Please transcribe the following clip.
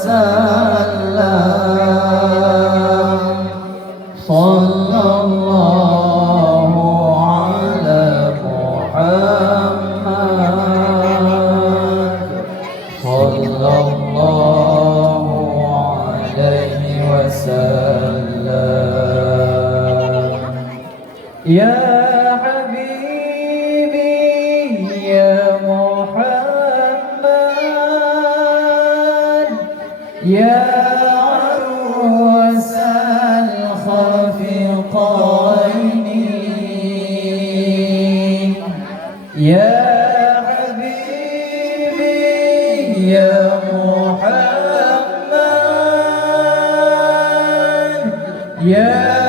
وسلم صلى الله على محمد صلى الله عليه وسلم يا حبيبي يا محمد يا عروس الخفقين يا حبيبي يا محمد يا